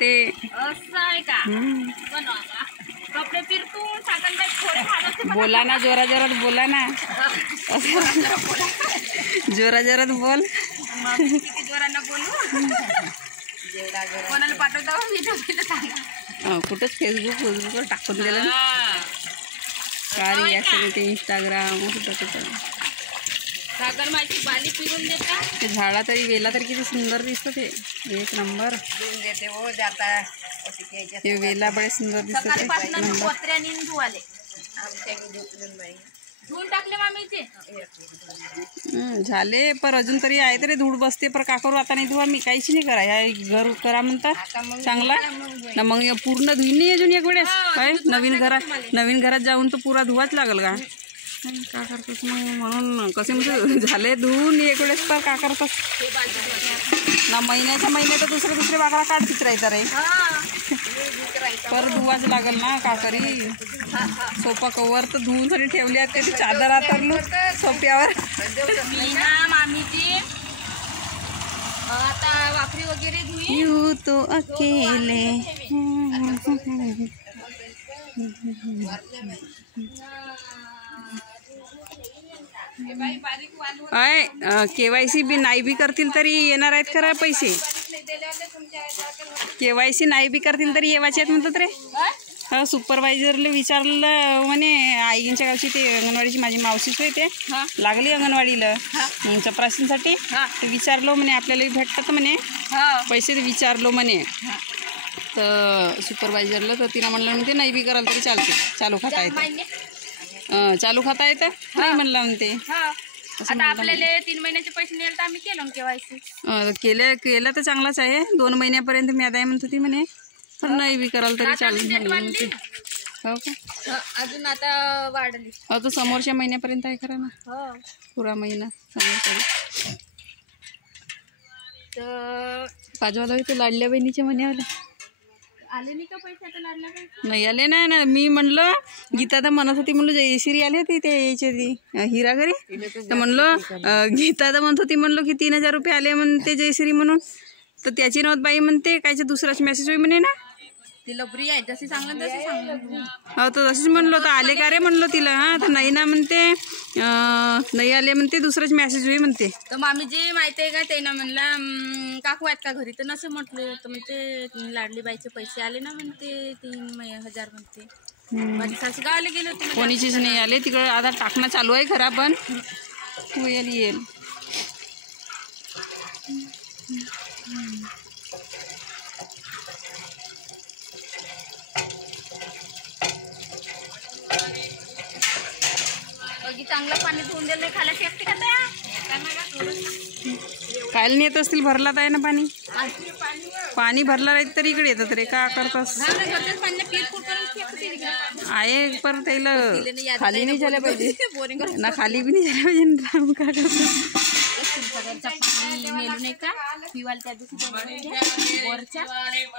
ते असं आहे का? बनवा कपडे पिरतून साखरबाई थोडे खाण्याचे बोला ना, जोरा जोरात बोला ना, जोरा जोरात बोल. मग किती जोरानं बोलू? कोणाला पाठवता मी सांगा. कुठंच फेसबुकवर टाकून दिलं ना. काय रिॲक्शन येते इंस्टाग्राम कुठं सागर माझी बाली पिरून देता. ते झाडा तरी वेला तरी किती सुंदर दिसतं ते. एक नंबर देते हो जाता. ते वेला बडे सुंदर दिसत ते. पत्र्याने धुवाले धुवून टाकले मामीचे. झाले पर अजून तरी आहे तरी धूळ बसते. पर का करू आता नाही धुवा मी काहीच नाही करा. ह्या घर करा म्हणतात चांगला ना. मग पूर्ण धुईन नाही अजून एक वेळेस काय. नवीन घरात जाऊन तर पुरा धुवाच लागल का. का करतोस मग म्हणून कसे म्हणजे झाले धुवून एक वेळेस पर का करतोस ना. महिन्यात दुसरे बाकडा काढतीच राहता रे. पर धुवाच लागल ना. का करी सोफा कवर तर धुवून तरी ठेवली आहेत. त्याची चादर आतरलू सोफ्यावर. मामीची आता वाकरी वगैरे धुई. यू तो अकेले KYC बी नाही बी करतील तरी येणार आहेत खरं पैसे. KYC नाही बी करतील तरी येवाचे आहेत म्हणतात रे. सुपरवायझरला विचारलं म्हणे आईंच्या गावची ते अंगणवाडीची माझी मावशीच होते लागली अंगणवाडीला चपराशींसाठी. विचारलो म्हणे आपल्याला भेटतात म्हणे पैसे. ते विचारलो म्हणे तर सुपरवायझरला तर तिला म्हणलं म्हणते नाही बी कराल तरी चालते. चालू खाता येतं. चालू खाता येतं नाही म्हणलं म्हणते. आता आपल्याला 3 महिन्याचे पैसे नेल तर आम्ही केलं KYC. केलं तर चांगलाच आहे. 2 महिन्यापर्यंत मी आता म्हणत होती म्हणे. पण नाही बी कराल तरी चालेल म्हणते. हो का अजून आता वाढली. हो तर समोरच्या महिन्यापर्यंत आहे खरं ना. पुरा महिना समोरचा. तर पाचवाला होते लाडल्या बहिणीचे म्हणे आले नाही का पैसे आता लाडल्या नाही आले नाही ना. मी म्हणलं गीता तर म्हणत होती म्हणलं जयश्री आली होती ते यायची ती हिरा घरी. तर म्हणलं गीता तर म्हणत होती म्हणलं की 3000 रुपये आले म्हणते जयश्री म्हणून. तर त्याची नव्हत बाई म्हणते कायचे दुसराच मेसेज होई म्हणे ना. ती लबरी आहे जशी सांगलं तशी सांगलं. हो तर तशीच म्हणलो तर आले का रे म्हणलो तिला. तर नाही ना म्हणते नाही आले म्हणते दुसराच मेसेज होई म्हणते. तर मामीजी माहिती आहे का त्यानं म्हणला काकू आहेत का घरी. तर नसे म्हटले तर म्हणते लाडली बाईचे पैसे आले ना म्हणते 3000 म्हणते. माझी सासू गावाला गेले होते. कोणीचीच नाही आले तिकडं. आता टाकणं चालू आहे खरा पण येईल. चांगलं पाणी धुवून दिलं खायला शेकते का खायला नेत असतील. भरलात आहे ना पाणी भरला राहील तरी इकडे येतात रे. का करतास आहे पर त्याला खाली नाही झाल्या पाहिजे ना. खाली बी नाही झाल्या पाहिजे. का करतात मेलू नाही का पिवाल त्या दिवशी वरच्या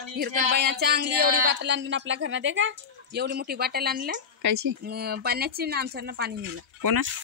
हिरकणबाईना चांगली एवढी बाटल आणली आपल्या घरात आहे का. एवढी मोठी बाटल आणल्या कायची पाण्याची ना. आमच्यानं पाणी नेलं. कोणा